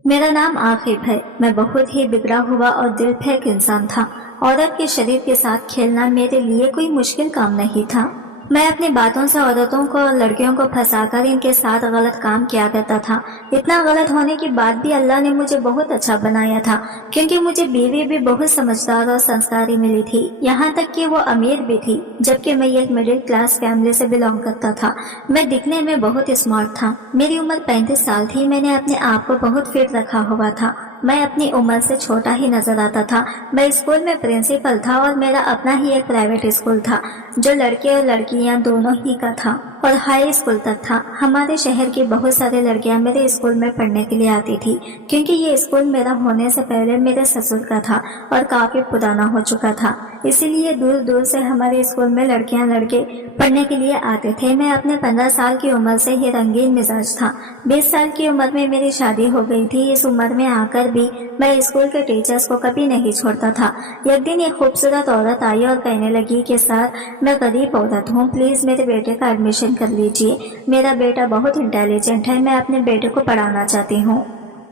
मेरा नाम आकिब है। मैं बहुत ही बिगड़ा हुआ और दिल फेंक इंसान था। औरत के शरीर के साथ खेलना मेरे लिए कोई मुश्किल काम नहीं था। मैं अपनी बातों से औरतों को और लड़कियों को फंसाकर इनके साथ गलत काम किया करता था। इतना गलत होने के बाद भी अल्लाह ने मुझे बहुत अच्छा बनाया था, क्योंकि मुझे बीवी भी बहुत समझदार और संस्कारी मिली थी। यहाँ तक कि वो अमीर भी थी, जबकि मैं एक मिडिल क्लास फैमिली से बिलोंग करता था। मैं दिखने में बहुत स्मार्ट था। मेरी उम्र 35 साल थी। मैंने अपने आप को बहुत फिट रखा हुआ था। मैं अपनी उम्र से छोटा ही नजर आता था। मैं स्कूल में प्रिंसिपल था और मेरा अपना ही एक प्राइवेट स्कूल था, जो लड़के और लड़कियां दोनों ही का था और हाई स्कूल तक था। हमारे शहर की बहुत सारी लड़कियां मेरे स्कूल में पढ़ने के लिए आती थी, क्योंकि ये स्कूल मेरा होने से पहले मेरे ससुर का था और काफी पुराना हो चुका था। इसीलिए दूर दूर से हमारे स्कूल में लड़कियां लड़के पढ़ने के लिए आते थे। मैं अपने 15 साल की उम्र से ही रंगीन मिजाज था। 20 साल की उम्र में मेरी शादी हो गई थी। इस उम्र में आकर भी मैं स्कूल के टीचर्स को कभी नहीं छोड़ता था। एक दिन एक खूबसूरत औरत आई और कहने लगी कि सर, मैं गरीब औरत हूँ, प्लीज मेरे बेटे का एडमिशन कर लीजिए। मेरा बेटा बहुत इंटेलिजेंट है। मैं अपने बेटे को पढ़ाना चाहती हूँ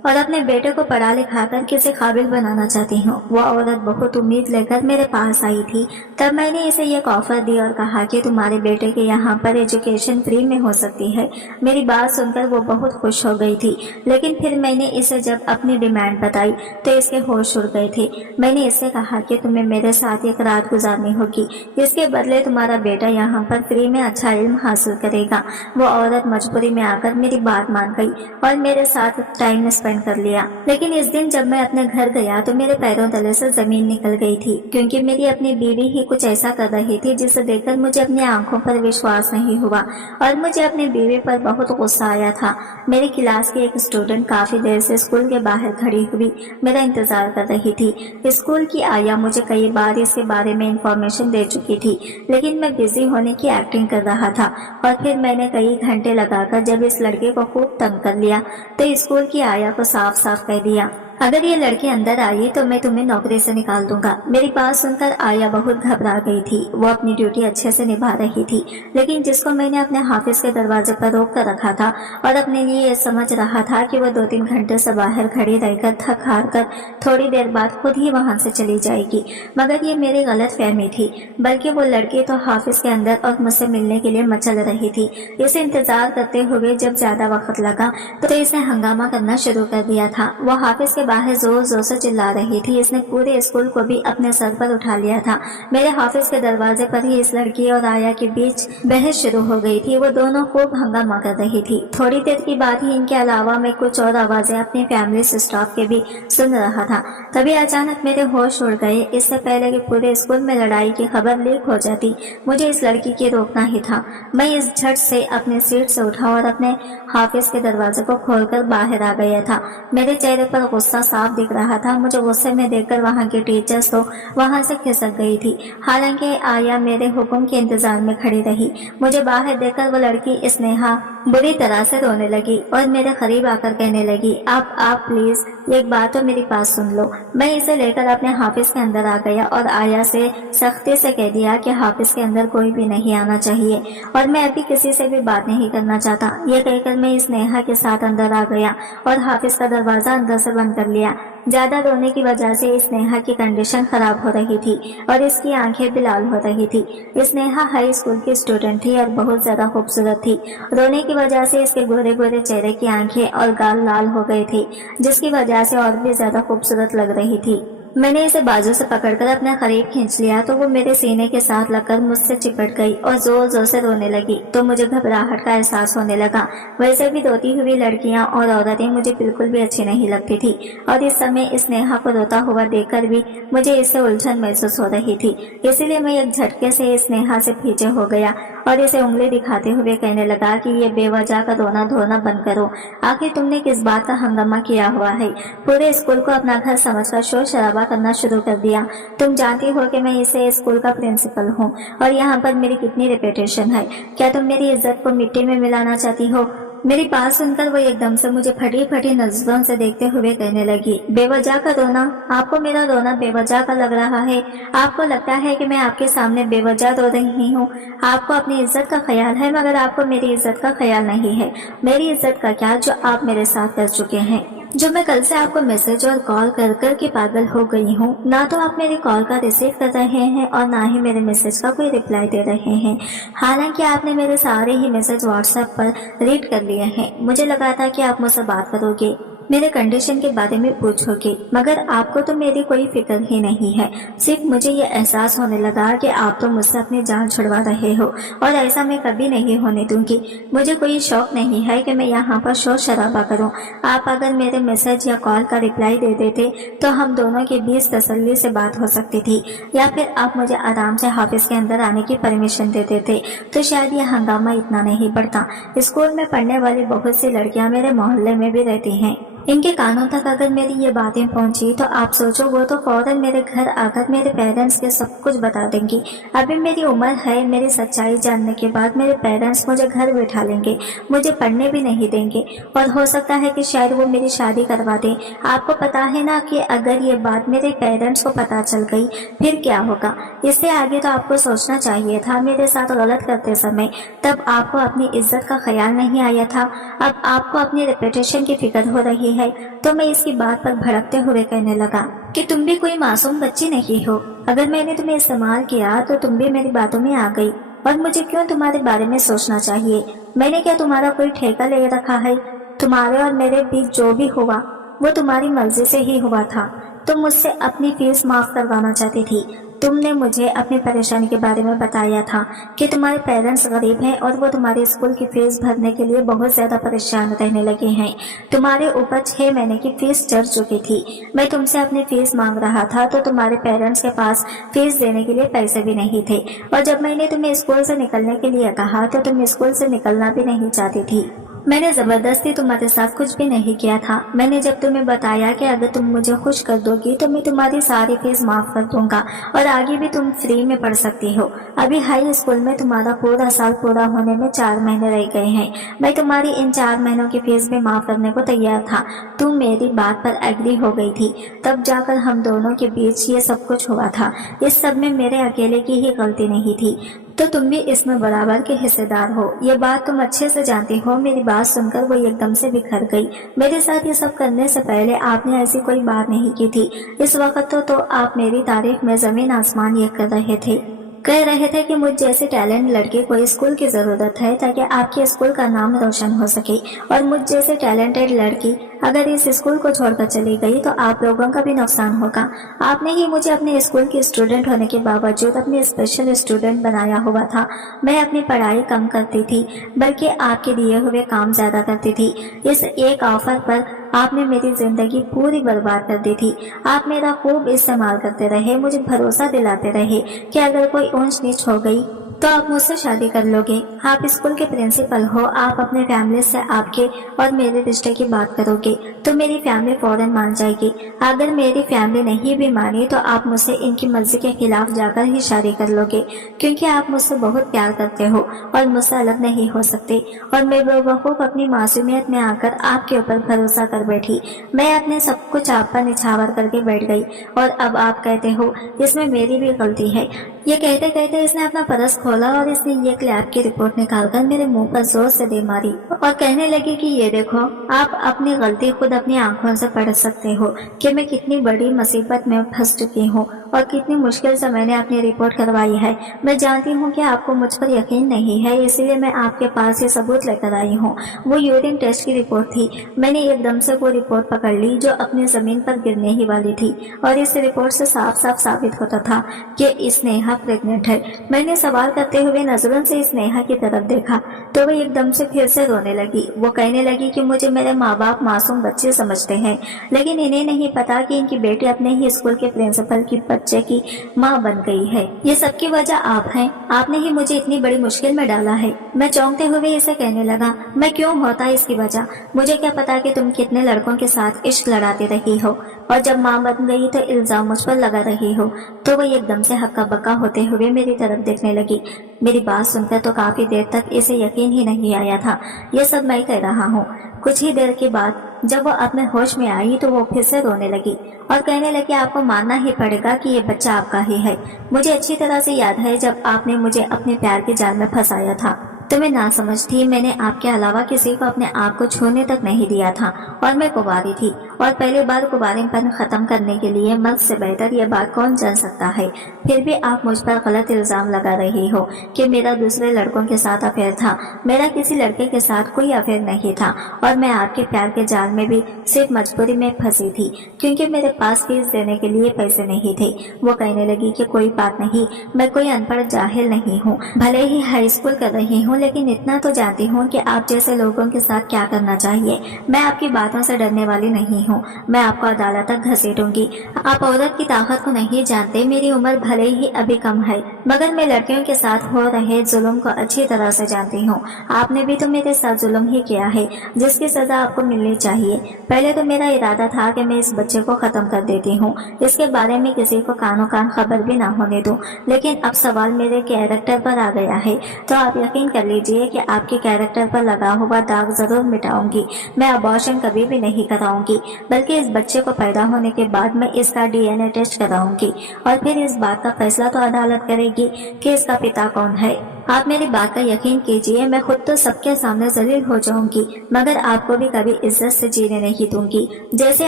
और अपने बेटे को पढ़ा लिखा कर किसी काबिल बनाना चाहती हूँ। वह औरत बहुत उम्मीद लेकर मेरे पास आई थी। तब मैंने इसे एक ऑफर दी और कहा कि तुम्हारे बेटे के यहाँ पर एजुकेशन फ्री में हो सकती है। मेरी बात सुनकर वो बहुत खुश हो गई थी, लेकिन फिर मैंने इसे जब अपनी डिमांड बताई तो इसके होश उड़ गए थे। मैंने इससे कहा कि तुम्हें मेरे साथ एक रात गुजारनी होगी, इसके बदले तुम्हारा बेटा यहाँ पर फ्री में अच्छा इल्म हासिल करेगा। वो औरत मजबूरी में आकर मेरी बात मान गई और मेरे साथ टाइम कर लिया। लेकिन इस दिन जब मैं अपने घर गया तो मेरे पैरों तले से जमीन निकल गई थी, क्योंकि मेरी अपनी बीवी ही कुछ ऐसा कर रही थी जिसे देखकर मुझे अपनी आंखों पर विश्वास नहीं हुआ और मुझे अपनी बीवी पर बहुत गुस्सा आया था। मेरी क्लास की एक स्टूडेंट काफी देर से स्कूल के बाहर खड़ी हुई मेरा इंतजार कर रही थी। स्कूल की आया मुझे कई बार इसके बारे में इंफॉर्मेशन दे चुकी थी, लेकिन मैं बिजी होने की एक्टिंग कर रहा था। और फिर मैंने कई घंटे लगाकर जब इस लड़के को खूब तंग कर लिया तो स्कूल की आया को साफ साफ कह दिया, अगर ये लड़की अंदर आई तो मैं तुम्हें नौकरी से निकाल दूंगा। मेरी बात सुनकर आया बहुत घबरा गई थी। वो अपनी ड्यूटी अच्छे से निभा रही थी, लेकिन जिसको मैंने अपने हाफिज के दरवाजे पर रोक कर रखा था और अपने लिए ये समझ रहा था कि वो 2-3 घंटे से बाहर खड़ी रहकर थक हार कर थोड़ी देर बाद खुद ही वहां से चली जाएगी, मगर ये मेरी गलत फहमी थी। बल्कि वो लड़की तो हाफिज के अंदर और मुझसे मिलने के लिए मचल रही थी। इसे इंतजार करते हुए जब ज्यादा वक्त लगा तो इसने हंगामा करना शुरू कर दिया था। वो हाफिज के बाहर जोर जोर से चिल्ला रही थी। इसने पूरे स्कूल को भी अपने सर पर उठा लिया था। मेरे हाफिज के दरवाजे पर ही इस लड़की और आया के बीच बहस शुरू हो गई थी। वो दोनों खूब हंगामा कर रही थी। थोड़ी देर की बात ही इनके अलावा मैं कुछ और आवाजें अपनी फैमिली से स्टाफ के भी सुन रहा था। तभी अचानक मेरे होश उड़ गए। इससे पहले कि पूरे स्कूल में लड़ाई की खबर लीक हो जाती, मुझे इस लड़की के रोकना ही था। मैं इस झट से अपने सीट से उठा और अपने हाफिज के दरवाजे को खोलकर बाहर आ गया था। मेरे चेहरे पर गुस्सा साफ दिख रहा था। मुझे गुस्से में देखकर वहां की टीचर्स तो वहां से खिसक गई थी। हालांकि आया मेरे हुक्म के इंतजार में खड़ी रही। मुझे बाहर देखकर वो लड़की स्नेहा बुरी तरह से रोने लगी और मेरे करीब आकर कहने लगी, आप प्लीज एक बात तो मेरी बात सुन लो। मैं इसे लेकर अपने हाफिज के अंदर आ गया और आया से सख्ती से कह दिया कि हाफिज के अंदर कोई भी नहीं आना चाहिए और मैं अभी किसी से भी बात नहीं करना चाहता। ये कहकर मैं स्नेहा के साथ अंदर आ गया और हाफिज का दरवाजा अंदर से बंद कर लिया। ज्यादा रोने की वजह से स्नेहा की कंडीशन खराब हो रही थी और इसकी आंखें भी लाल हो रही थी। स्नेहा हाई स्कूल की स्टूडेंट थी और बहुत ज्यादा खूबसूरत थी। रोने की वजह से इसके गोरे गोरे चेहरे की आंखें और गाल लाल हो गए थे, जिसकी वजह से और भी ज्यादा खूबसूरत लग रही थी। मैंने इसे बाजू से पकड़कर अपने करीब खींच लिया तो वो मेरे सीने के साथ लगकर मुझसे चिपट गई और जोर जोर से रोने लगी। तो मुझे घबराहट का एहसास होने लगा। वैसे भी रोती हुई लड़कियां और औरतें मुझे बिल्कुल भी अच्छी नहीं लगती थी और इस समय स्नेहा को रोता हुआ देखकर भी मुझे इससे उलझन महसूस हो रही थी। इसीलिए मैं एक झटके से स्नेहा से पीछे हो गया और इसे उंगली दिखाते हुए कहने लगा कि ये बेवजह का रोना धोना बंद करो। आखिर तुमने किस बात का हंगामा किया हुआ है? पूरे स्कूल को अपना घर समझकर शोर शराबा करना शुरू कर दिया। तुम जानती हो कि मैं इसे स्कूल का प्रिंसिपल हूँ और यहाँ पर मेरी कितनी रेपुटेशन है। क्या तुम मेरी इज्जत को मिट्टी में मिलाना चाहती हो? मेरी बात सुनकर वो एकदम से मुझे फटी फटी नजरों से देखते हुए कहने लगी, बेवजह का रोना? आपको मेरा रोना बेवजह का लग रहा है? आपको लगता है कि मैं आपके सामने बेवजह रो रही हूँ? आपको अपनी इज्जत का ख्याल है, मगर आपको मेरी इज्जत का ख्याल नहीं है। मेरी इज्जत का क्या, जो आप मेरे साथ कर चुके हैं। जो मैं कल से आपको मैसेज और कॉल कर कर के पागल हो गई हूँ। ना तो आप मेरी कॉल का रिसीव कर रहे हैं और ना ही मेरे मैसेज का कोई रिप्लाई दे रहे हैं। हालांकि आपने मेरे सारे ही मैसेज व्हाट्सएप पर रीड कर लिए हैं। मुझे लगा था कि आप मुझसे बात करोगे, मेरे कंडीशन के बारे में पूछोगे, मगर आपको तो मेरी कोई फिक्र ही नहीं है। सिर्फ मुझे ये एहसास होने लगा कि आप तो मुझसे अपनी जान छुड़वा रहे हो और ऐसा मैं कभी नहीं होने दूंगी। मुझे कोई शौक नहीं है कि मैं यहाँ पर शोर शराबा करूँ। आप अगर मेरे मैसेज या कॉल का रिप्लाई दे देते तो हम दोनों के बीच तसल्ली से बात हो सकती थी, या फिर आप मुझे आराम से ऑफिस के अंदर आने की परमिशन दे देते तो शायद ये हंगामा इतना नहीं बढ़ता। स्कूल में पढ़ने वाली बहुत सी लड़कियां मेरे मोहल्ले में भी रहती हैं। इनके कानों तक अगर मेरी ये बातें पहुंची तो आप सोचो वो तो फौरन मेरे घर आकर मेरे पेरेंट्स के सब कुछ बता देंगी। अभी मेरी उम्र है, मेरी सच्चाई जानने के बाद मेरे पेरेंट्स मुझे घर बिठा लेंगे, मुझे पढ़ने भी नहीं देंगे और हो सकता है कि शायद वो मेरी शादी करवा दें। आपको पता है ना कि अगर ये बात मेरे पेरेंट्स को पता चल गई फिर क्या होगा। इससे आगे तो आपको सोचना चाहिए था मेरे साथ गलत करते समय। तब आपको अपनी इज्जत का ख्याल नहीं आया था, अब आपको अपनी रेपुटेशन की फिक्र हो रही है। तो मैं इसकी बात पर भड़कते हुए कहने लगा कि तुम भी कोई मासूम बच्ची नहीं हो। अगर मैंने तुम्हें इस्तेमाल किया तो तुम भी मेरी बातों में आ गई, और मुझे क्यों तुम्हारे बारे में सोचना चाहिए। मैंने क्या तुम्हारा कोई ठेका ले रखा है। तुम्हारे और मेरे बीच जो भी हुआ वो तुम्हारी मर्जी से ही हुआ था। तुम मुझसे अपनी फीस माफ करवाना चाहती थी। तुमने मुझे अपनी परेशानी के बारे में बताया था कि तुम्हारे पेरेंट्स गरीब हैं और वो तुम्हारी स्कूल की फीस भरने के लिए बहुत ज्यादा परेशान रहने लगे हैं। तुम्हारे ऊपर 6 महीने की फीस चढ़ चुकी थी। मैं तुमसे अपनी फीस मांग रहा था तो तुम्हारे पेरेंट्स के पास फीस देने के लिए पैसे भी नहीं थे, और जब मैंने तुम्हें स्कूल से निकलने के लिए कहा तो तुम स्कूल से निकलना भी नहीं चाहती थी। मैंने जबरदस्ती तुम्हारे साथ कुछ भी नहीं किया था। मैंने जब तुम्हें बताया कि अगर तुम मुझे खुश कर दोगी तो मैं तुम्हारी सारी फीस माफ कर दूंगा और आगे भी तुम फ्री में पढ़ सकती हो। अभी हाई स्कूल में तुम्हारा पूरा साल पूरा होने में 4 महीने रह गए हैं। मैं तुम्हारी इन 4 महीनों की फीस भी माफ करने को तैयार था। तुम मेरी बात पर एग्री हो गई थी, तब जाकर हम दोनों के बीच ये सब कुछ हुआ था। इस सब में मेरे अकेले की ही गलती नहीं थी, तो तुम भी इसमें बराबर के हिस्सेदार हो। ये बात तुम अच्छे से जानती हो। मेरी बात सुनकर वो एकदम से बिखर गई। मेरे साथ ये सब करने से पहले आपने ऐसी कोई बात नहीं की थी। इस वक्त तो आप मेरी तारीफ में जमीन आसमान ये कर रहे थे। कह रहे थे कि मुझ जैसे टैलेंट लड़के को स्कूल की जरूरत है ताकि आपके स्कूल का नाम रोशन हो सके, और मुझ जैसे टैलेंटेड लड़की अगर इस स्कूल को छोड़कर चली गई तो आप लोगों का भी नुकसान होगा। आपने ही मुझे अपने स्कूल की स्टूडेंट होने के बावजूद अपने स्पेशल स्टूडेंट बनाया हुआ था। मैं अपनी पढ़ाई कम करती थी बल्कि आपके दिए हुए काम ज्यादा करती थी। इस एक ऑफर पर आपने मेरी जिंदगी पूरी बर्बाद कर दी थी। आप मेरा खूब इस्तेमाल करते रहे, मुझे भरोसा दिलाते रहे कि अगर कोई ऊंच नीच हो गई तो आप मुझसे शादी कर लोगे। आप स्कूल के प्रिंसिपल हो, आप अपने फैमिली से आपके और मेरे रिश्ते की बात करोगे तो मेरी फैमिली फौरन मान जाएगी। अगर मेरी फैमिली नहीं भी मानी तो आप मुझसे इनकी मर्जी के खिलाफ जाकर ही शादी कर लोगे, क्योंकि आप मुझसे बहुत प्यार करते हो और मुझसे अलग नहीं हो सकते। और मैं बेवकूफ अपनी मासूमियत में आकर आपके ऊपर भरोसा कर बैठी। मैं अपने सब कुछ आप पर निछावर करके बैठ गई, और अब आप कहते हो इसमें मेरी भी गलती है। ये कहते कहते इसने अपना पर्स खोला और इसने ये क्लैप की रिपोर्ट निकालकर मेरे मुंह पर जोर से दे मारी और कहने लगी कि ये देखो, आप अपनी गलती खुद अपनी आंखों से पढ़ सकते हो कि मैं कितनी बड़ी मुसीबत में फंस चुकी हूँ और कितनी मुश्किल से मैंने अपनी रिपोर्ट करवाई है। मैं जानती हूँ कि आपको मुझ पर यकीन नहीं है, इसलिए मैं आपके पास ये सबूत लेकर आई हूँ। वो यूरिन टेस्ट की रिपोर्ट थी। मैंने एकदम से वो रिपोर्ट पकड़ ली जो अपनी जमीन पर गिरने ही वाली थी, और इस रिपोर्ट से साफ साफ साबित होता था कि स्नेहा प्रेग्नेंट है। मैंने सवाल करते हुए नजरों से स्नेहा की तरफ देखा तो वो एकदम से फिर से रोने लगी। वो कहने लगी कि मुझे मेरे माँ बाप मासूम बच्चे समझते हैं, लेकिन इन्हें नहीं पता कि इनकी बेटी अपने ही स्कूल के प्रिंसिपल की बच्चे की माँ बन गई है। ये सबकी वजह आप हैं। आपने ही मुझे इतनी बड़ी मुश्किल में डाला है। मैं चौंकते हुए इसे कहने लगा, मैं क्यों होता इसकी वजह? मुझे क्या पता कि तुम कितने लड़कों के साथ इश्क लड़ाती रही हो, और जब माँ बन गई तो इल्जाम मुझ पर लगा रही हो। तो वो एकदम से हक्का बक्का होते हुए मेरी तरफ देखने लगी। मेरी बात सुनकर तो काफी देर तक इसे यकीन ही नहीं आया था ये सब मैं कह रहा हूँ। कुछ ही देर के बाद जब वो अपने होश में आई तो वो फिर से रोने लगी और कहने लगी, आपको मानना ही पड़ेगा कि ये बच्चा आपका ही है। मुझे अच्छी तरह से याद है जब आपने मुझे अपने प्यार के जाल में फंसाया था। तुम्हें ना समझ थी, मैंने आपके अलावा किसी को अपने आप को छूने तक नहीं दिया था और मैं कुंवारी थी, और पहली बार कुंवारीपन खत्म करने के लिए मर्द से बेहतर यह बात कौन जान सकता है। फिर भी आप मुझ पर गलत इल्जाम लगा रही हो कि मेरा दूसरे लड़कों के साथ अफेयर था। मेरा किसी लड़के के साथ कोई अफेयर नहीं था और मैं आपके प्यार के जाल में भी सिर्फ मजबूरी में फंसी थी क्योंकि मेरे पास फीस देने के लिए पैसे नहीं थे। वो कहने लगी कि कोई बात नहीं, मैं कोई अनपढ़ जाहिल नहीं हूँ, भले ही हाई स्कूल कर रही हूँ, लेकिन इतना तो जानती हूँ कि आप जैसे लोगों के साथ क्या करना चाहिए। मैं आपकी बातों से डरने वाली नहीं हूँ, मैं आपको अदालत तक घसीटूंगी। आप औरत की ताकत को नहीं जानते। मेरी उम्र भले ही अभी कम है, मगर मैं लड़कियों के साथ हो रहे जुल्म को अच्छी तरह से जानती हूँ। आपने भी तो मेरे साथ जुल्म ही किया है, जिसकी सजा आपको मिलनी चाहिए। पहले तो मेरा इरादा था कि मैं इस बच्चे को खत्म कर देती हूँ, इसके बारे में किसी को कानो कान खबर भी ना होने दूँ, लेकिन अब सवाल मेरे कैरेक्टर पर आ गया है तो आप यकीन कर लीजिए कि आपके कैरेक्टर पर लगा हुआ दाग जरूर मिटाऊंगी। मैं अबॉर्शन कभी भी नहीं कराऊंगी, बल्कि इस बच्चे को पैदा होने के बाद मैं इसका डीएनए टेस्ट कराऊंगी और फिर इस बात का फैसला तो अदालत करेगी कि इसका पिता कौन है। आप मेरी बात का यकीन कीजिए, मैं खुद तो सबके सामने जलील हो जाऊंगी, मगर आपको भी कभी इज्जत से जीने नहीं दूंगी। जैसे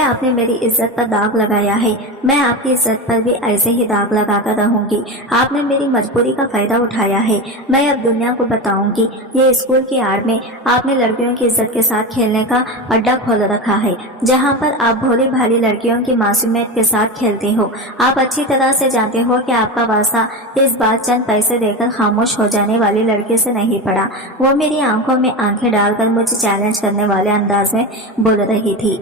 आपने मेरी इज्जत पर दाग लगाया है, मैं आपकी इज्जत पर भी ऐसे ही दाग लगाकर रहूंगी। आपने मेरी मजबूरी का फायदा उठाया है, मैं अब दुनिया को बताऊंगी। ये स्कूल की आड़ में आपने लड़कियों की इज्जत के साथ खेलने का अड्डा खोल रखा है, जहाँ पर आप भोली भाली लड़कियों की मासूमियत के साथ खेलते हो। आप अच्छी तरह से जानते हो कि आपका वास्ता इस बार चंद पैसे देकर खामोश हो जाने वाली लड़की से नहीं पड़ा। वो मेरी आंखों में आंखें डालकर मुझे चैलेंज करने वाले अंदाज में बोल रही थी।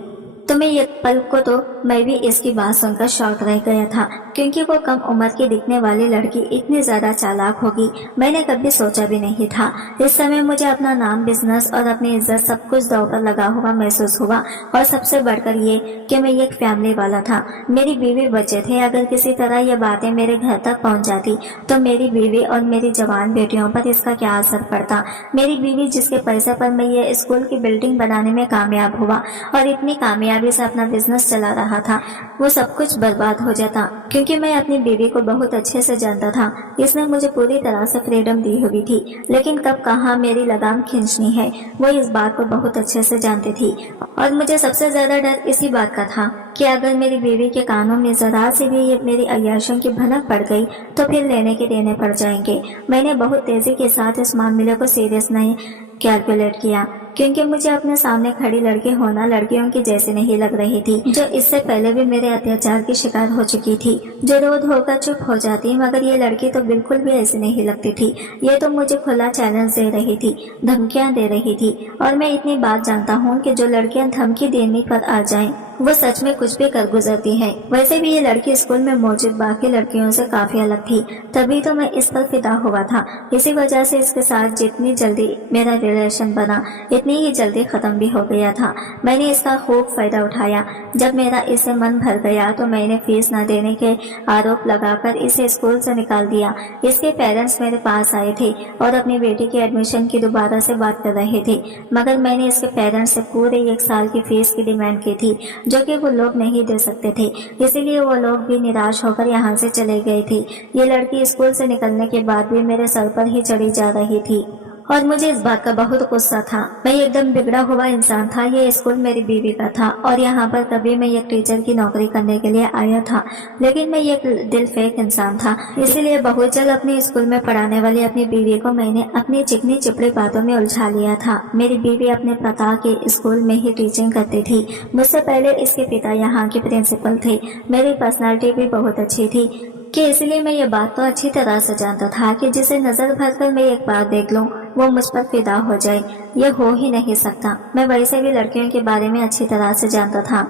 तुम्हें एक पल को तो मैं भी इसकी बात सुनकर शॉक रह गया था, क्योंकि वो कम उम्र की दिखने वाली लड़की इतनी ज्यादा चालाक होगी मैंने कभी सोचा भी नहीं था। इस समय मुझे अपना नाम, बिजनेस और अपनी इज्जत सब कुछ दांव पर लगा हुआ महसूस हुआ, और सबसे बढ़कर ये कि मैं एक फैमिली वाला था। मेरी बीवी बच्चे थे। अगर किसी तरह ये बातें मेरे घर तक पहुंच जाती तो मेरी बीवी और मेरी जवान बेटियों पर इसका क्या असर पड़ता। मेरी बीवी जिसके पैसे पर मैं ये स्कूल की बिल्डिंग बनाने में कामयाब हुआ और इतनी कामयाबी से अपना बिजनेस चला रहा था, वो सब कुछ बर्बाद हो जाता, क्योंकि मैं अपनी बीवी को बहुत अच्छे से जानता था। इसने मुझे पूरी तरह से फ्रीडम दी हुई थी, लेकिन कब कहाँ मेरी लगाम खींचनी है वो इस बात को बहुत अच्छे से जानती थी। और मुझे सबसे ज्यादा डर इसी बात का था कि अगर मेरी बीवी के कानों में जरा से भी ये मेरी अय्याशों की भनक पड़ गई तो फिर लेने के देने पड़ जाएंगे। मैंने बहुत तेजी के साथ इस मामले को सीरियस नहीं कैलकुलेट किया, क्योंकि मुझे अपने सामने खड़ी लड़की होना लड़कियों की जैसी नहीं लग रही थी, जो इससे पहले भी मेरे अत्याचार की शिकार हो चुकी थी, जो रोज होकर चुप हो जाती, मगर ये लड़की तो बिल्कुल भी ऐसी नहीं लगती थी। ये तो मुझे खुला चैलेंज दे रही थी, धमकियां दे रही थी, और मैं इतनी बात जानता हूँ कि जो लड़कियां धमकी देने पर आ जाएं वो सच में कुछ भी कर गुजरती है। वैसे भी ये लड़की स्कूल में मौजूद बाकी लड़कियों से काफी अलग थी, तभी तो मैं इस पर फिदा हुआ था। इसी वजह से इसके साथ जितनी जल्दी मेरा रिलेशन बना इतनी ही जल्दी खत्म भी हो गया था। मैंने इसका खूब फायदा उठाया। जब मेरा इससे मन भर गया तो मैंने फीस न देने के आरोप लगाकर इसे स्कूल से निकाल दिया। इसके पेरेंट्स मेरे पास आए थे और अपनी बेटी के एडमिशन की दोबारा से बात कर रहे थे, मगर मैंने इसके पेरेंट्स से पूरे 1 साल की फीस की डिमांड की थी, जो कि वो लोग नहीं दे सकते थे। इसीलिए वो लोग भी निराश होकर यहाँ से चले गए थे। ये लड़की स्कूल से निकलने के बाद भी मेरे सर पर ही चढ़ी जा रही थी और मुझे इस बात का बहुत गुस्सा था। मैं एकदम बिगड़ा हुआ इंसान था। ये स्कूल मेरी बीवी का था और यहाँ पर कभी मैं एक टीचर की नौकरी करने के लिए आया था, लेकिन मैं एक दिल फेक इंसान था। इसीलिए बहुत जल्द अपने स्कूल में पढ़ाने वाली अपनी बीवी को मैंने अपनी चिकनी चिपड़ी बातों में उलझा लिया था। मेरी बीवी अपने पता के स्कूल में ही टीचिंग करती थी। मुझसे पहले इसके पिता यहाँ के प्रिंसिपल थे। मेरी पर्सनालिटी भी बहुत अच्छी थी कि इसलिए मैं ये बात तो अच्छी तरह से जानता था कि जिसे नजर भर कर मैं एक बार देख लूं वो मुझ पर फिदा हो जाए। ये हो ही नहीं सकता। मैं वैसे भी लड़कियों के बारे में अच्छी तरह से जानता था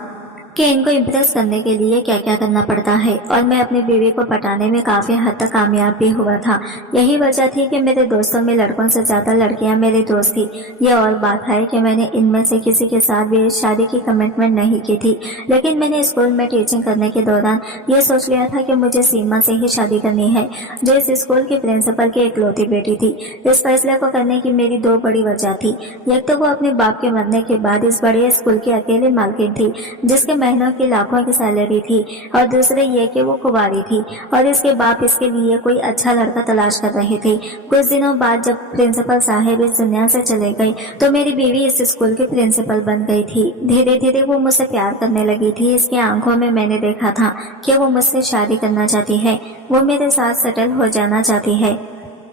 कि इनको इम्प्रेस करने के लिए क्या क्या करना पड़ता है, और मैं अपनी बीवी को पटाने में काफी हद तक कामयाब भी हुआ था। यही वजह थी कि मेरे दोस्तों में लड़कों से ज्यादा लड़कियां मेरी दोस्त थी। ये और बात है कि मैंने इनमें से किसी के साथ भी शादी की कमिटमेंट नहीं की थी, लेकिन मैंने स्कूल में टीचिंग करने के दौरान ये सोच लिया था कि मुझे सीमा से ही शादी करनी है, जो इस स्कूल की प्रिंसिपल की इकलौती बेटी थी। इस फैसले को करने की मेरी 2 बड़ी वजह थी। एक तो वो अपने बाप के मरने के बाद इस बड़े स्कूल की अकेली मालकिन थी, जिसके महीनों की लाखों की सैलरी थी, और दूसरे ये कि वो कुंवारी थी और इसके बाप इसके लिए कोई अच्छा लड़का तलाश कर रहे थे। कुछ दिनों बाद जब प्रिंसिपल साहब इस दुनिया से चले गए तो मेरी बीवी इस स्कूल की प्रिंसिपल बन गई थी। धीरे धीरे वो मुझसे प्यार करने लगी थी। इसकी आंखों में मैंने देखा था कि वो मुझसे शादी करना चाहती है, वो मेरे साथ सेटल हो जाना चाहती है।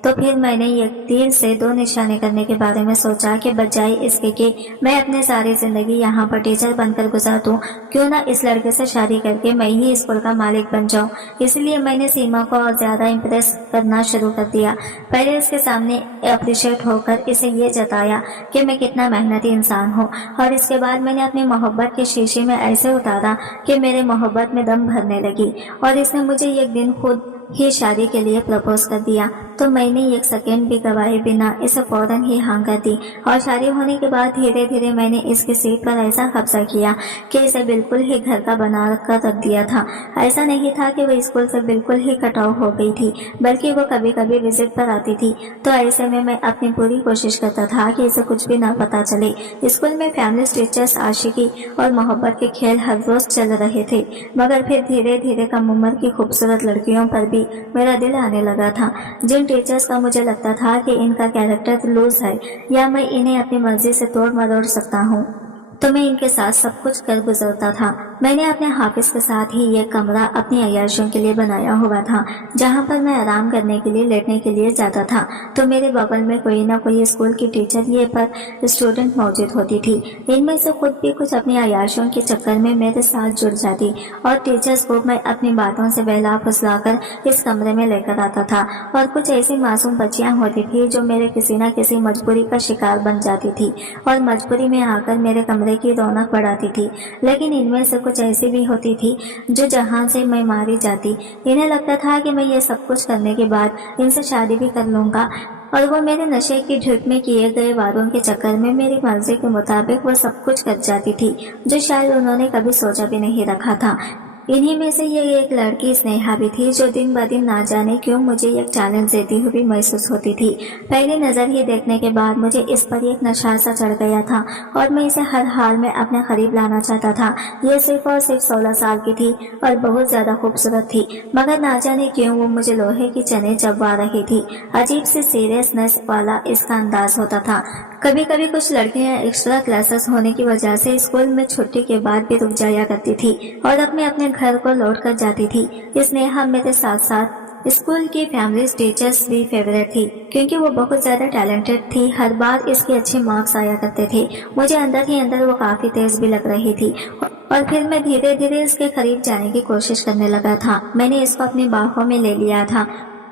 तो फिर मैंने एक तीर से दो निशाने करने के बारे में सोचा कि बजाय इसके कि मैं अपनी सारी जिंदगी यहाँ पर टीचर बनकर गुजार दूं, क्यों ना इस लड़के से शादी करके मैं ही स्कूल का मालिक बन जाऊं। इसलिए मैंने सीमा को और ज्यादा इम्प्रेस करना शुरू कर दिया। पहले इसके सामने अप्रिशिएट होकर इसे ये जताया कि मैं कितना मेहनती इंसान हूँ, और इसके बाद मैंने अपनी मोहब्बत के शीशे में ऐसे उतारा कि मेरे मोहब्बत में दम भरने लगी, और इसने मुझे एक दिन खुद ही शादी के लिए प्रपोज कर दिया। तो मैंने एक सेकेंड भी गवाए बिना इसे फौरन ही हाँ कर दी, और शादी होने के बाद धीरे धीरे मैंने इसकी सीट पर ऐसा कब्जा किया कि इसे बिल्कुल ही घर का बना कर रख दिया था। ऐसा नहीं था कि वो स्कूल से बिल्कुल ही कट ऑफ हो गई थी, बल्कि वो कभी कभी विजिट पर आती थी। तो ऐसे में मैं अपनी पूरी कोशिश करता था कि इसे कुछ भी ना पता चले। स्कूल में फैमिली, टीचर्स, आशिकी और मोहब्बत के खेल हर रोज चल रहे थे, मगर फिर धीरे धीरे कम उम्र की खूबसूरत लड़कियों पर भी मेरा दिल आने लगा था। जिन टीचर्स का मुझे लगता था कि इनका कैरेक्टर लूज है या मैं इन्हें अपनी मर्जी से तोड़ मरोड़ सकता हूँ, तो मैं इनके साथ सब कुछ कर गुजरता था। मैंने अपने हाफिज के साथ ही ये कमरा अपनी अय्याशियों के लिए बनाया हुआ था, जहाँ पर मैं आराम करने के लिए, लेटने के लिए जाता था। तो मेरे बगल में कोई ना कोई स्कूल की टीचर ये पर स्टूडेंट मौजूद होती थी। इनमें से खुद भी कुछ अपनी अय्याशियों के चक्कर में मेरे साथ जुड़ जाती, और टीचर्स को मैं अपनी बातों से बहला फुसलाकर इस कमरे में लेकर आता था। और कुछ ऐसी मासूम बच्चियां होती थी जो मेरे किसी न किसी मजबूरी का शिकार बन जाती थी और मजबूरी में आकर मेरे कमरे की रौनक बढ़ाती थी। लेकिन इनमें से कुछ ऐसी भी होती थी जो जहां से मैं मारी जाती। इन्हें लगता था कि मैं ये सब कुछ करने के बाद इनसे शादी भी कर लूंगा, और वो मेरे नशे की धुत में किए गए वादों के चक्कर में मेरी मर्जी के मुताबिक वो सब कुछ कर जाती थी, जो शायद उन्होंने कभी सोचा भी नहीं रखा था। इन्हीं में से ये एक लड़की स्नेहा भी थी, जो दिन ब दिन ना जाने क्यों मुझे एक चैलेंज देती हुई महसूस होती थी। पहली नजर ही देखने के बाद मुझे इस पर एक नशा सा चढ़ गया था, और मैं इसे हर हाल में अपने करीब लाना चाहता था। ये सिर्फ और सिर्फ 16 साल की थी और बहुत ज्यादा खूबसूरत थी, मगर ना जाने क्यों वो मुझे लोहे की चने चबवा रही थी। अजीब सी सीरियसनेस वाला इसका अंदाज होता था। कभी कभी कुछ लड़कियां एक्स्ट्रा क्लासेस होने की वजह से स्कूल में छुट्टी के बाद भी रुक जाया करती थी और अपने अपने घर को लौट कर जाती थी। स्नेहा मेरे साथ साथ स्कूल की फैमिली टीचर्स भी फेवरेट थी, क्योंकि वो बहुत ज्यादा टैलेंटेड थी। हर बार इसके अच्छे मार्क्स आया करते थे। मुझे अंदर ही अंदर वो काफी तेज भी लग रही थी, और फिर मैं धीरे धीरे इसके करीब जाने की कोशिश करने लगा था। मैंने इसको अपनी बाहों में ले लिया था।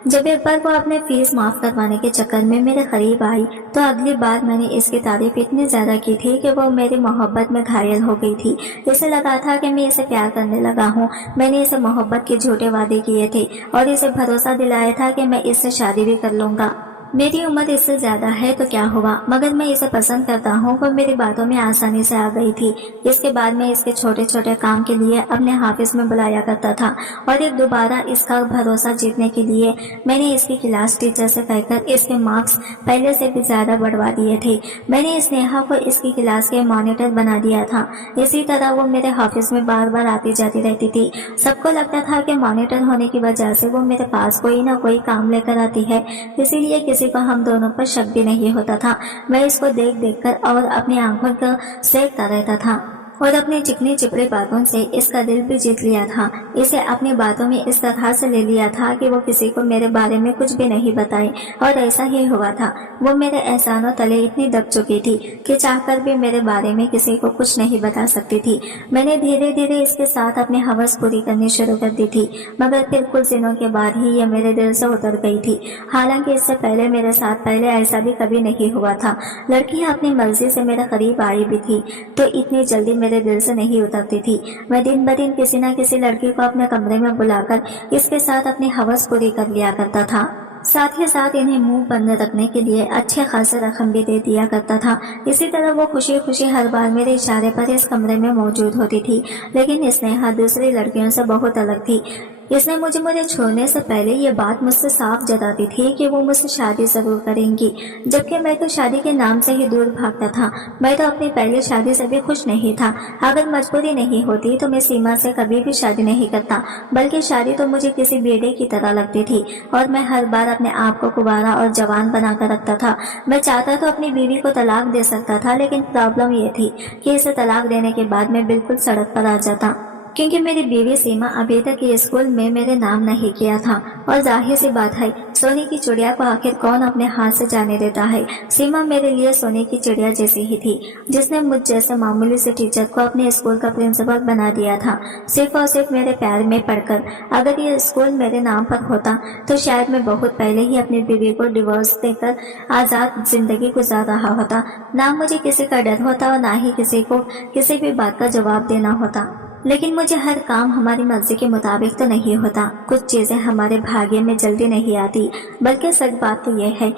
जब एक बार वो अपने फीस माफ करवाने के चक्कर में मेरे करीब आई, तो अगली बार मैंने इसकी तारीफ इतनी ज्यादा की थी कि वो मेरी मोहब्बत में घायल हो गई थी। इसे लगा था कि मैं इसे प्यार करने लगा हूँ। मैंने इसे मोहब्बत के झूठे वादे किए थे और इसे भरोसा दिलाया था कि मैं इससे शादी भी कर लूंगा। मेरी उम्र इससे ज्यादा है तो क्या हुआ, मगर मैं इसे पसंद करता हूँ। वो मेरी बातों में आसानी से आ गई थी। इसके बाद मैं इसके छोटे छोटे काम के लिए अपने हाफिज में बुलाया करता था, और एक दोबारा इसका भरोसा जीतने के लिए मैंने इसकी क्लास टीचर से कहकर इसके मार्क्स पहले से भी ज्यादा बढ़वा दिए थे। मैंने स्नेहा को इसकी क्लास के मॉनिटर बना दिया था। इसी तरह वो मेरे हाफिज में बार बार आती जाती रहती थी। सबको लगता था कि मॉनिटर होने की वजह से वो मेरे पास कोई ना कोई काम लेकर आती है, इसीलिए किसी को हम दोनों पर शक भी नहीं होता था। मैं इसको देख देख कर और अपनी आंखों को सेकता रहता था और अपनी चिकनी चिपड़ी बातों से इसका दिल भी जीत लिया था। इसे अपनी बातों में इस तरह से ले लिया था कि वो किसी को मेरे बारे में कुछ भी नहीं बताए, और ऐसा ही हुआ था। वो मेरे एहसानों तले इतनी दब चुकी थी कि चाहकर भी मेरे बारे में किसी को कुछ नहीं बता सकती थी। मैंने धीरे धीरे इसके साथ अपनी हवस पूरी करनी शुरू कर दी थी, मगर फिर कुछ दिनों के बाद ही ये मेरे दिल से उतर गई थी। हालांकि इससे पहले मेरे साथ पहले ऐसा भी कभी नहीं हुआ था। लड़कियां अपनी मर्जी से मेरे करीब आई भी थी तो इतनी जल्दी मेरे दिल से नहीं उतरती थी। मैं दिन ब दिन किसी न किसी लड़की को अपने कमरे में बुलाकर इसके साथ अपनी हवस पूरी कर लिया करता था। साथ ही साथ इन्हें मुंह बंद रखने के लिए अच्छे खासे रकम भी दे दिया करता था। इसी तरह वो खुशी खुशी हर बार मेरे इशारे पर इस कमरे में मौजूद होती थी। लेकिन स्नेहा दूसरी लड़कियों से बहुत अलग थी। اس نے مجھے چھوڑنے سے پہلے یہ بات مجھ سے صاف جتاتی تھی کہ وہ مجھ سے شادی ضرور کریں گی، جبکہ میں تو شادی کے نام سے ہی دور بھاگتا تھا۔ میں تو اپنی پہلی شادی سے بھی خوش نہیں تھا۔ اگر مجبوری نہیں ہوتی تو میں سیما سے کبھی بھی شادی نہیں کرتا، بلکہ شادی تو مجھے کسی بیڑے کی طرح لگتی تھی اور میں ہر بار اپنے آپ کو کنوارا اور جوان بنا کر رکھتا تھا۔ میں چاہتا تو اپنی بیوی کو طلاق دے سکتا تھا، لیکن پرابلم یہ تھی کہ اسے طلاق دینے کے بعد میں بالکل سڑک پر آ جاتا، کیونکہ میری بیوی سیما ابھی تک یہ اسکول میں میرے نام نہیں کیا تھا، اور ظاہر سی بات ہے سونے کی چڑیا کو آخر کون اپنے ہاتھ سے جانے دیتا ہے۔ سیما میرے لیے سونے کی چڑیا جیسی ہی تھی، جس نے مجھ جیسے معمولی سے ٹیچر کو اپنے اسکول کا پرنسپل بنا دیا تھا، صرف اور صرف میرے پیار میں پڑھ کر۔ اگر یہ اسکول میرے نام پر ہوتا تو شاید میں بہت پہلے ہی اپنی بیوی کو ڈیورس دے کر آزاد زندگی گزار رہا ہوتا۔ نہ مجھے کسی کا ڈر ہوتا اور نہ ہی کسی کو کسی بھی بات کا جواب دینا ہوتا۔ لیکن مجھے ہر کام ہماری مرضی کے مطابق تو نہیں ہوتا، کچھ چیزیں ہمارے بھاگے میں جلدی نہیں آتی، بلکہ سچ بات تو یہ ہے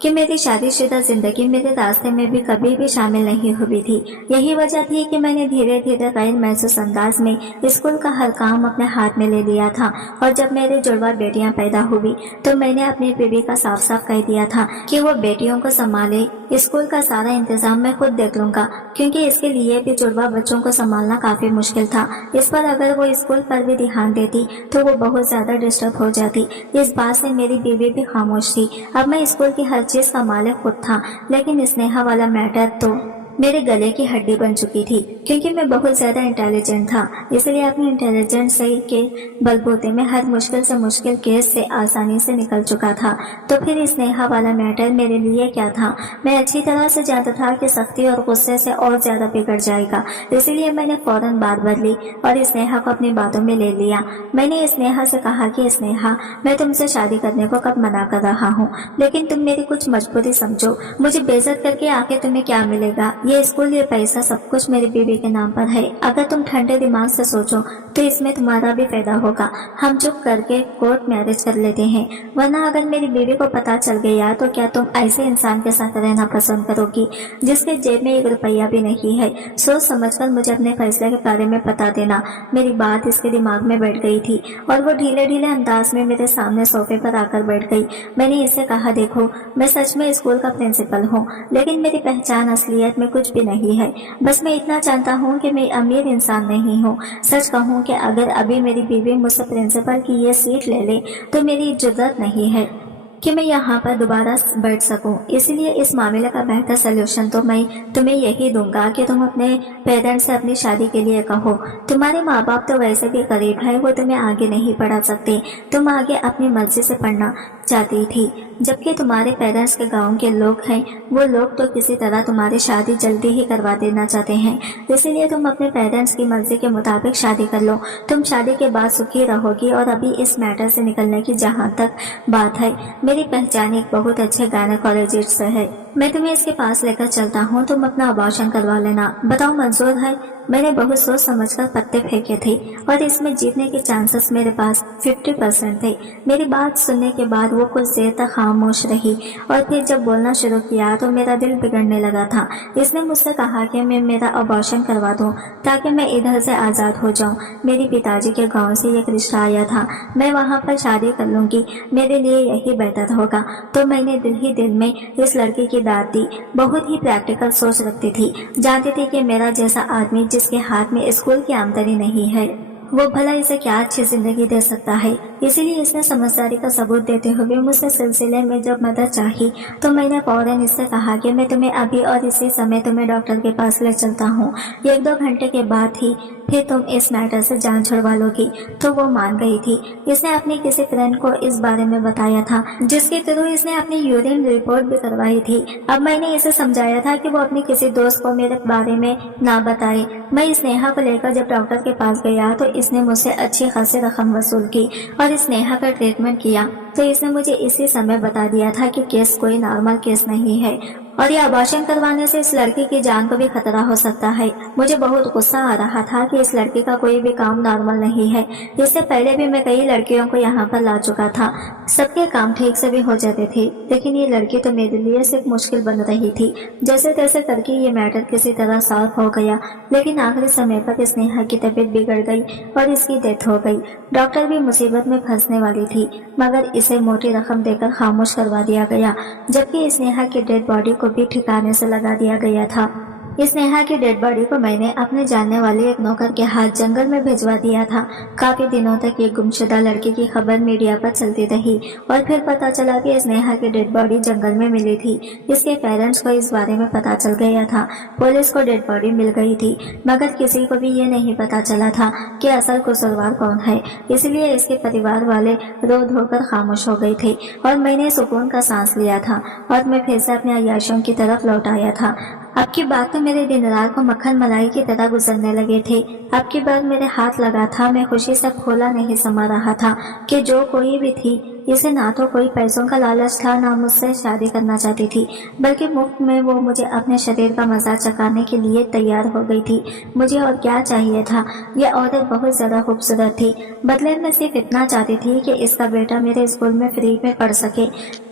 کہ میری شادی شدہ زندگی میرے راستے میں بھی کبھی بھی شامل نہیں ہوئی تھی۔ یہی وجہ تھی کہ میں نے دھیرے دھیرے غیر محسوس انداز میں اسکول کا ہر کام اپنے ہاتھ میں لے لیا تھا، اور جب میرے جڑواں بیٹیاں پیدا ہوئی تو میں نے اپنی بیوی کا صاف صاف کہہ دیا تھا کہ وہ بیٹیوں کو سنبھالے، اسکول کا سارا انتظام میں خود دیکھ لوں گا، کیونکہ اس کے لیے بھی جڑواں بچوں کو سنبھالنا کافی مشکل تھا۔ اس پر اگر وہ اسکول پر بھی دھیان دیتی تو وہ بہت زیادہ ڈسٹرب ہو جاتی۔ اس بات سے میری بیوی بھی خاموش تھی۔ اب میں اسکول کی ہر چیز کا مالک خود تھا، لیکن اسنیہا والا میٹر تو میرے گلے کی ہڈی بن چکی تھی، کیونکہ میں بہت زیادہ انٹیلیجنٹ تھا، اس لیے اپنی انٹیلیجنس کے بلبوتے میں ہر مشکل سے مشکل کیس سے آسانی سے نکل چکا تھا۔ تو پھر اسنیہا والا میٹر میرے لیے کیا تھا؟ میں اچھی طرح سے جانتا تھا کہ سختی اور غصے سے اور زیادہ بگڑ جائے گا، اسی لیے میں نے فوراً بات بدلی اور اسنیہا کو اپنی باتوں میں لے لیا۔ میں نے اسنیہا سے کہا کہ اسنیہا، میں تم سے شادی کرنے کو کب منع کر رہا ہوں، لیکن تم میری کچھ مجبوری سمجھو۔ مجھے بےعزت کر کے آخر تمہیں کیا ملے گا؟ یہ اسکول، یہ پیسہ، سب کچھ میری بیوی کے نام پر ہے۔ اگر تم ٹھنڈے دماغ سے سوچو تو اس میں تمہارا بھی فائدہ ہوگا۔ ہم چپ کر کے کورٹ میرج کر لیتے ہیں، ورنہ اگر میری بیوی کو پتا چل گیا تو کیا تم ایسے انسان کے ساتھ رہنا پسند کرو گی جس کے جیب میں 1 روپیہ بھی نہیں ہے؟ سوچ سمجھ کر مجھے اپنے فیصلے کے بارے میں بتا دینا۔ میری بات اس کے دماغ میں بیٹھ گئی تھی اور وہ ڈھیلے ڈھیلے انداز میں میرے سامنے صوفے پر آ کر بیٹھ گئی۔ میں نے اسے کہا، دیکھو، میں سچ میں اسکول کا پرنسپل ہوں، لیکن میری پہچان اصلیت میں کچھ بھی نہیں ہے۔ بس میں اتنا جانتا ہوں کہ میں امیر انسان نہیں ہوں۔ سچ کہوں کہ اگر ابھی میری بیوی مجھ سے پرنسپل کی یہ سیٹ لے لے تو میری جرات نہیں ہے کہ میں یہاں پر دوبارہ بیٹھ سکوں۔ اس لیے اس معاملے کا بہتر سلوشن تو میں تمہیں یہی دوں گا کہ تم اپنے پیرنٹس سے اپنی شادی کے لیے کہو۔ تمہارے ماں باپ تو ویسے بھی قریب ہے، وہ تمہیں آگے نہیں پڑھا سکتے، تم آگے اپنی مرضی سے پڑھنا چاہتی تھی، جبکہ تمہارے پیرنٹس کے گاؤں کے لوگ ہیں، وہ لوگ تو کسی طرح تمہاری شادی جلدی ہی کروا دینا چاہتے ہیں۔ اسی لیے تم اپنے پیرنٹس کی مرضی کے مطابق شادی کر لو، تم شادی کے بعد سکھی رہو گی۔ اور ابھی اس میٹر سے نکلنے کی جہاں تک بات ہے، میری پہچان ایک بہت اچھے گائنیکولوجسٹ سے ہے، میں تمہیں اس کے پاس لے کر چلتا ہوں، تم اپنا ابارشن کروا لینا۔ بتاؤ منظور ہے؟ میں نے بہت سوچ سمجھ کر پتے پھینکے تھے اور اس میں جیتنے کے چانسز میرے پاس 50% تھے۔ میری بات سننے کے بعد وہ کچھ دیر تک خاموش رہی اور پھر جب بولنا شروع کیا تو میرا دل بگڑنے لگا تھا۔ اس نے مجھ سے کہا کہ میں میرا ابارشن کروا دوں تاکہ میں ادھر سے آزاد ہو جاؤں۔ میری پتاجی کے گاؤں سے ایک رشتہ آیا تھا، میں وہاں پر شادی کر لوں گی، میرے لیے یہی بہتر ہوگا۔ تو میں نے دل ہی دل میں اس لڑکی کی داد دی۔ بہت ہی پریکٹیکل سوچ رکھتی تھی، جانتی تھی کہ میرا جیسا آدمی جس کے ہاتھ میں اسکول کی آمدنی نہیں ہے، وہ بھلا اسے کیا اچھی زندگی دے سکتا ہے۔ اسی لیے اس نے سمجھداری کا ثبوت دیتے ہوئے مجھ سے سلسلے میں جب مدد چاہی تو میں نے فوراً اس سے کہا کہ میں تمہیں ابھی اور اسی سمے تمہیں ڈاکٹر کے پاس لے چلتا ہوں، 1-2 گھنٹے کے بعد ہی پھر تم اس میٹر سے جان چھڑوا لو گی۔ تو وہ مان گئی تھی۔ اس نے اپنی کسی فرینڈ کو اس بارے میں بتایا تھا، جس کے تھرو اس نے اپنی یورین رپورٹ بھی کروائی تھی۔ اب میں نے اسے سمجھایا تھا کہ وہ اپنی کسی دوست کو میرے بارے میں نہ بتائے۔ میں اسنیہا کو لے کر جب ڈاکٹر کے پاس گیا تو اس نے مجھ سے اچھی خاصی رقم وصول کی اور اسنیہا کا ٹریٹمنٹ کیا۔ تو اس نے مجھے اسی سمے بتا دیا تھا کہ کیس کوئی نارمل کیس نہیں ہے، और ये अबॉर्शन करवाने से इस लड़की की जान को भी खतरा हो सकता है। मुझे बहुत गुस्सा आ रहा था कि इस लड़की का कोई भी काम नॉर्मल नहीं है। इससे पहले भी मैं कई लड़कियों को यहाँ पर ला चुका था, सबके काम ठीक से भी हो जाते थे, लेकिन ये लड़की तो मेरे लिए सिर्फ मुश्किल बन रही थी। जैसे तैसे करके ये मैटर किसी तरह सॉल्व हो गया, लेकिन आखिरी समय पर स्नेहा की तबीयत बिगड़ गई और इसकी डेथ हो गई। डॉक्टर भी मुसीबत में फंसने वाली थी, मगर इसे मोटी रकम देकर खामोश करवा दिया गया, जबकि स्नेहा की डेड बॉडी को भी ठिकाने से लगा दिया गया था। स्नेहा की डेड बॉडी को मैंने अपने जानने वाले एक नौकर के हाथ जंगल में भिजवा दिया था। काफी दिनों तक ये गुमशुदा लड़की की खबर मीडिया पर चलती रही और फिर पता चला कि स्नेहा की डेड बॉडी जंगल में मिली थी। इसके पेरेंट्स को इस बारे में पता चल गया था। पुलिस को डेड बॉडी मिल गई थी, मगर किसी को भी ये नहीं पता चला था कि असल कसूरवार कौन है। इसलिए इसके परिवार वाले रो धोकर खामोश हो गए थे और मैंने सुकून का सांस लिया था और मैं फिर से अपने अय्याशों की तरफ लौट आया था। अब की बात तो मेरे दिन रात को मक्खन मलाई की तरह गुजरने लगे थे। अब की बार मेरे हाथ लगा था, मैं खुशी से फूला नहीं समा रहा था कि जो कोई भी थी, इसे ना तो कोई पैसों का लालच था, ना मुझसे शादी करना चाहती थी, बल्कि मुफ्त में वो मुझे अपने शरीर का मजा चखाने के लिए तैयार हो गई थी। मुझे और क्या चाहिए था। ये औरत बहुत ज्यादा खूबसूरत थी। बदले में सिर्फ इतना चाहती थी कि इसका बेटा मेरे स्कूल में फ्री में पढ़ सके।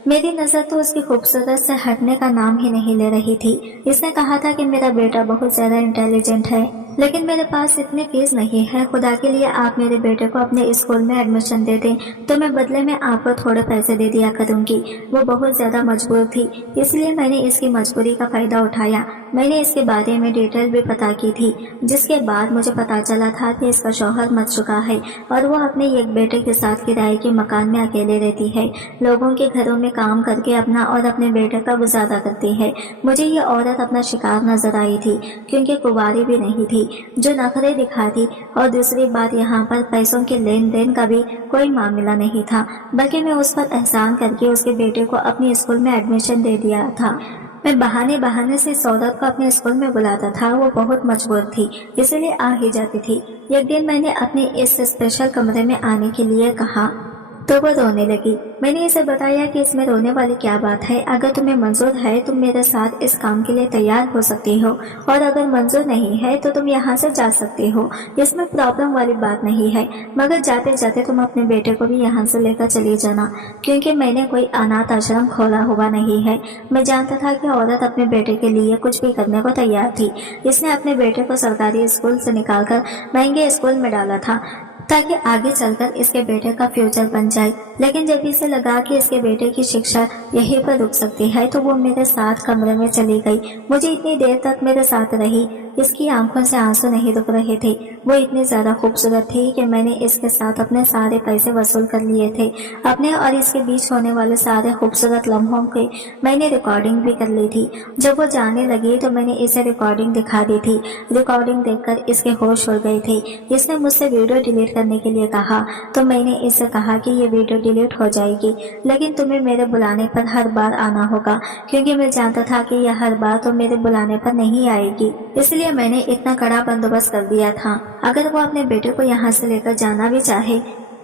मेरी नजर तो उसकी खूबसूरत से हटने का नाम ही नहीं ले रही थी। इसने कहा था कि मेरा बेटा बहुत ज्यादा इंटेलिजेंट है, लेकिन मेरे पास इतनी फीस नहीं है। खुदा के लिए आप मेरे बेटे को अपने स्कूल में एडमिशन दे दें तो मैं बदले में आपको थोड़े पैसे दे दिया करूंगी। वो बहुत ज्यादा मजबूर थी, इसलिए मैंने इसकी मजबूरी का फायदा उठाया। मैंने इसके बारे में डिटेल भी पता की थी, जिसके बाद मुझे पता चला था कि इसका शौहर मर चुका है और वो अपने एक बेटे के साथ किराए के मकान में अकेले रहती है। लोगों के घरों में काम करके अपना और अपने बेटे का गुजारा करती है। मुझे ये औरत अपना शिकार नजर आई थी, क्योंकि कुंवारी भी नहीं थी जो नखरे दिखाती, और दूसरी बात यहाँ पर पैसों के लेन देन का भी कोई मामला नहीं था, बल्कि मैं उस पर एहसान करके उसके बेटे को अपने स्कूल में एडमिशन दे दिया था। मैं बहाने बहाने से इस औरत को अपने स्कूल में बुलाता था। वो बहुत मजबूर थी, इसलिए आ ही जाती थी। एक दिन मैंने अपने इस स्पेशल कमरे में आने के लिए कहा तो वो रोने लगी। मैंने इसे बताया कि इसमें रोने वाली क्या बात है। अगर तुम्हें मंजूर है तुम मेरे साथ इस काम के लिए तैयार हो सकती हो, और अगर मंजूर नहीं है तो तुम यहाँ से जा सकती हो। इसमें प्रॉब्लम वाली बात नहीं है, मगर जाते जाते तुम अपने बेटे को भी यहाँ से लेकर चली जाना, क्योंकि मैंने कोई अनाथ आश्रम खोला हुआ नहीं है। मैं जानता था कि औरत अपने बेटे के लिए कुछ भी करने को तैयार थी। इसने अपने बेटे को सरकारी स्कूल से निकालकर महंगे स्कूल में डाला था, ताकि आगे चलकर इसके बेटे का फ्यूचर बन जाए। लेकिन जब इसे लगा कि इसके बेटे की शिक्षा यहीं पर रुक सकती है, तो वो मेरे साथ कमरे में चली गई। मुझे इतनी देर तक मेरे साथ रही। इसकी आंखों से आंसू नहीं रुक रहे थे। वो इतनी ज्यादा खूबसूरत थी कि मैंने इसके साथ अपने सारे पैसे वसूल कर लिए थे। अपने और इसके बीच होने वाले सारे खूबसूरत लम्हों के मैंने रिकॉर्डिंग भी कर ली थी। जब वो जाने लगी तो मैंने इसे रिकॉर्डिंग दिखा दी थी। रिकॉर्डिंग देखकर इसके होश उड़ गए थे। इसने मुझसे वीडियो डिलीट करने के लिए कहा, तो मैंने इससे कहा कि ये वीडियो डिलीट हो जाएगी, लेकिन तुम्हें मेरे बुलाने पर हर बार आना होगा, क्योंकि मैं जानता था कि यह हर बार तो मेरे बुलाने पर नहीं आएगी। इसलिए मैंने इतना कड़ा बंदोबस्त कर दिया था। अगर वो अपने बेटे को यहाँ से लेकर जाना भी चाहे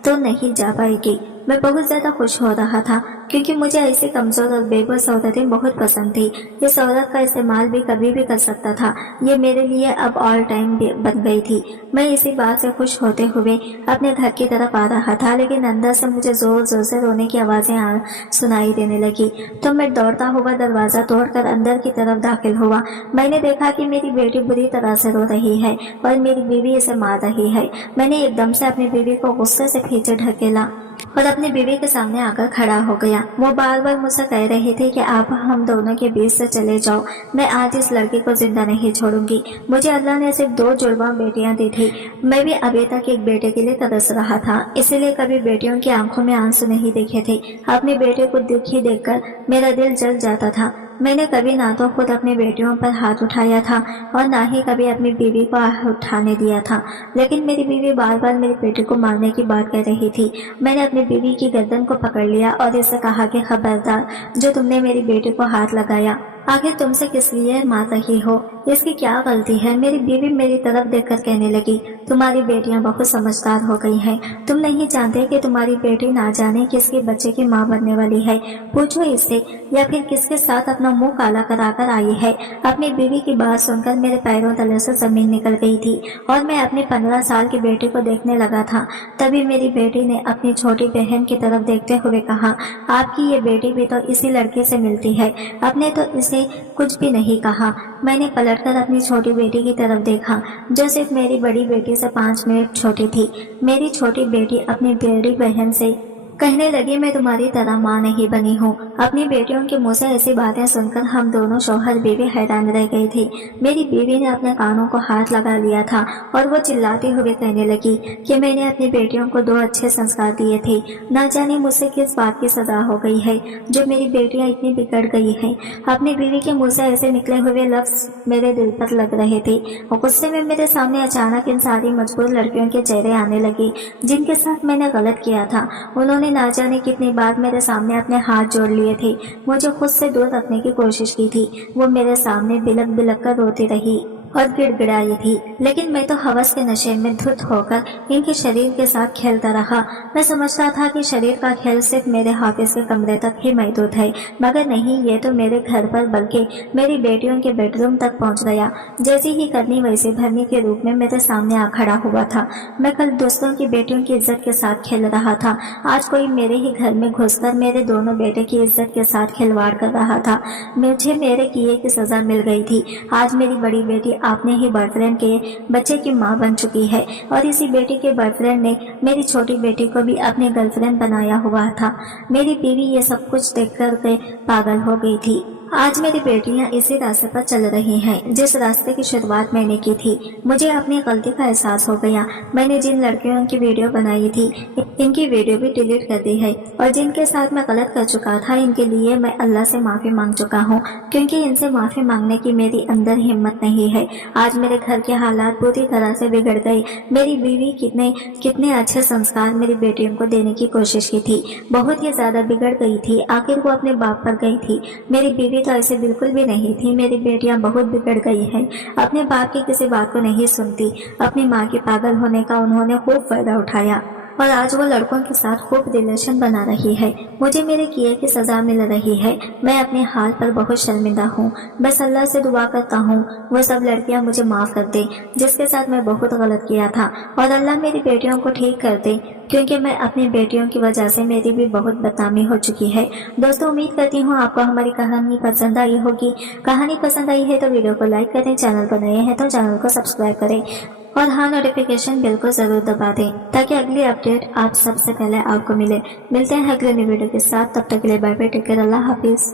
तो नहीं जा पाएगी। मैं बहुत ज्यादा खुश हो रहा था, क्योंकि मुझे ऐसी कमजोर और बेबस औरतें बहुत पसंद थी। इस औरत का इस्तेमाल भी कभी भी कर सकता था। ये मेरे लिए अब ऑल टाइम बन गई थी। मैं इसी बात से खुश होते हुए अपने घर की तरफ आ रहा था, लेकिन अंदर से मुझे जोर जोर से रोने की आवाजें सुनाई देने लगी। तो मैं दौड़ता हुआ दरवाजा तोड़कर अंदर की तरफ दाखिल हुआ। मैंने देखा कि मेरी बेटी बुरी तरह से रो रही है और मेरी बीवी इसे मार रही है। मैंने एकदम से अपनी बीवी को गुस्से से पीछे ढकेला और अपनी बीवी के सामने आकर खड़ा हो गया। वो बार बार मुझसे कह रही थी कि आप हम दोनों के बीच से चले जाओ। मैं आज इस लड़की को जिंदा नहीं छोड़ूंगी। मुझे अल्लाह ने सिर्फ 2 जुड़वा बेटियां दी थी। मैं भी अभी तक एक बेटे के लिए तरस रहा था, इसीलिए कभी बेटियों की आंखों में आंसू नहीं देखे थे। अपने बेटे को दुखी देखकर मेरा दिल जल जाता था। मैंने कभी ना तो खुद अपनी बेटियों पर हाथ उठाया था और ना ही कभी अपनी बीवी को उठाने दिया था, लेकिन मेरी बीवी बार बार मेरे बेटे को मारने की बात कह रही थी। मैंने अपनी बीवी की गर्दन को पकड़ लिया और इससे कहा कि खबरदार, जो तुमने मेरी बेटे को हाथ लगाया आखिर तुमसे किस लिए मार रही हो, इसकी क्या गलती है। मेरी बीवी मेरी तरफ देखकर कहने लगी, तुम्हारी बेटियां बहुत समझदार हो गई हैं। तुम नहीं जानते कि तुम्हारी बेटी ना जाने किसके बच्चे की माँ बनने वाली है। पूछो इससे, या फिर किसके साथ अपना मुंह काला कराकर आई है। अपनी बीवी की बात सुनकर मेरे पैरों तले से जमीन निकल गई थी और मैं अपनी 15 साल की बेटी को देखने लगा था। तभी मेरी बेटी ने अपनी छोटी बहन की तरफ देखते हुए कहा, आपकी ये बेटी भी तो इसी लड़के से मिलती है। अपने तो इसे कुछ भी नहीं कहा। मैंने पलटकर अपनी छोटी बेटी की तरफ देखा, जो सिर्फ मेरी बड़ी बेटी से 5 मिनट छोटी थी। मेरी छोटी बेटी अपनी बड़ी बहन से कहने लगी, मैं तुम्हारी तरह माँ नहीं बनी हूँ। अपनी बेटियों के मुंह से ऐसी बातें सुनकर हम दोनों शौहर बीवी हैरान रह गई थी। मेरी बीवी ने अपने कानों को हाथ लगा लिया था और वो चिल्लाते हुए कहने लगी कि मैंने अपनी बेटियों को 2 अच्छे संस्कार दिए थे। न जाने मुझसे किस बात की सजा हो गई है जो मेरी बेटियां इतनी बिगड़ गई हैं। अपनी बीवी के मुंह से ऐसे निकले हुए लफ्ज मेरे दिल पर लग रहे थे और गुस्से में मेरे सामने अचानक इन सारी मजबूर लड़कियों के चेहरे आने लगे जिनके साथ मैंने गलत किया था। उन्होंने ना जाने कितनी बार मेरे सामने अपने हाथ जोड़ लिए थे, मुझे खुद से दूर रखने की कोशिश की थी। वो मेरे सामने बिलक बिलक कर रोती रही और गिड़गिड़ाई थी, लेकिन मैं तो हवस के नशे में धुत होकर इनके शरीर के साथ खेलता रहा। मैं समझता था कि शरीर का खेल सिर्फ मेरे हाफिज के कमरे तक ही महदूद है, मगर नहीं, ये तो मेरे घर पर बल्कि मेरी बेटियों के बेडरूम तक पहुंच गया। जैसी ही करनी वैसे भरनी के रूप में मेरे सामने आ खड़ा हुआ था। मैं कल दोस्तों की बेटियों की इज्जत के साथ खेल रहा था, आज कोई मेरे ही घर में घुसकर मेरे दोनों बेटे की इज्जत के साथ खिलवाड़ कर रहा था। मुझे मेरे किए की सजा मिल गई थी। आज मेरी बड़ी बेटी अपने ही बॉयफ्रेंड के बच्चे की मां बन चुकी है और इसी बेटी के बॉयफ्रेंड ने मेरी छोटी बेटी को भी अपनी गर्लफ्रेंड बनाया हुआ था। मेरी बीवी ये सब कुछ देखकर के पागल हो गई थी। आज मेरी बेटियां इसी रास्ते पर चल रही हैं जिस रास्ते की शुरुआत मैंने की थी। मुझे अपनी गलती का एहसास हो गया। मैंने जिन लड़कियों की वीडियो बनाई थी, इनकी वीडियो भी डिलीट कर दी है और जिनके साथ मैं गलत कर चुका था, इनके लिए मैं अल्लाह से माफी मांग चुका हूँ, क्योंकि इनसे माफी मांगने की मेरी अंदर हिम्मत नहीं है। आज मेरे घर के हालात पूरी तरह से बिगड़ गए। मेरी बीवी कितने अच्छे संस्कार मेरी बेटियों को देने की कोशिश की थी, बहुत ही ज्यादा बिगड़ गई थी। आखिर वो अपने बाप पर गई थी। मेरी बीवी तो ऐसे बिल्कुल भी नहीं थी। मेरी बेटियां बहुत बिगड़ गई हैं, अपने बाप की किसी बात को नहीं सुनती। अपनी माँ के पागल होने का उन्होंने खूब फायदा उठाया और आज वो लड़कों के साथ खूब रिलेशन बना रही है। मुझे मेरे किए की सजा मिल रही है। मैं अपने हाल पर बहुत शर्मिंदा हूँ। बस अल्लाह से दुआ करता हूँ वो सब लड़कियां मुझे माफ कर दे जिसके साथ मैं बहुत गलत किया था, और अल्लाह मेरी बेटियों को ठीक कर दे, क्योंकि मैं अपनी बेटियों की वजह से मेरी भी बहुत बदनामी हो चुकी है। दोस्तों, उम्मीद करती हूँ आपको हमारी कहानी पसंद आई होगी। कहानी पसंद आई है तो वीडियो को लाइक करें, चैनल पर नए हैं तो चैनल को सब्सक्राइब करें और हाँ, नोटिफिकेशन बिल को जरूर दबा दें ताकि अगली अपडेट आप सबसे पहले आपको मिले। मिलते हैं अगले वीडियो के साथ, तब तक के लिए बाय बाय, टेक केयर, अल्लाह हाफिज।